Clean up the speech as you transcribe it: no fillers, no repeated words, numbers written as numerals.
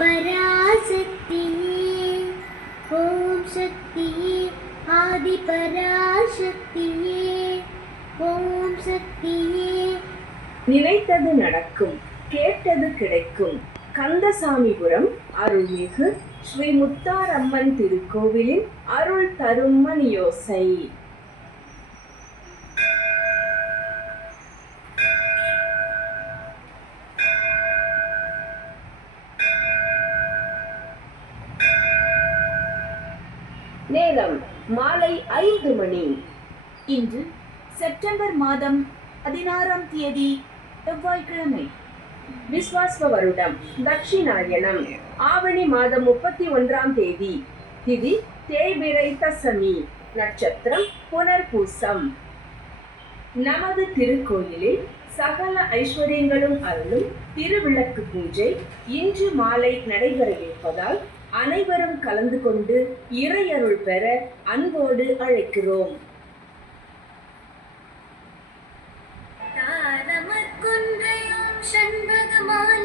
பராசக்தியே ஓம் சக்தியே ஆதி பராசக்தியே ஓம் சக்தியே. நினைத்தது நடக்கும், கேட்டது கிடைக்கும். கந்தசாமிபுரம் அருள்மிகு ஸ்ரீ முத்தாரம்மன் திருக்கோவிலின் அருள் தரும் மணியோசை. நேரம் மாலை 5 மணி. இன்று செப்டம்பர் மாதம் 16ஆம் தேதி செவ்வாய்க்கிழமை. விஸ்வாஸ்வ வருடம் தட்சிணாயனம் ஆவணி மாதம் 31ஆம் தேதி. திதி தேய்பிறை தசமி. நட்சத்திரம் புனர்பூசம். நமது திருக்கோயிலில் சகல ஐஸ்வர்யங்களும் அருளும் திருவிளக்கு பூஜை இன்று மாலை நடைபெற இருப்பதால் அனைவரும் கலந்து கொண்டு இறையருள் பெற அன்போடு அழைக்கிறோம். தாரமற்கொன்றையும் சண்பகமாய்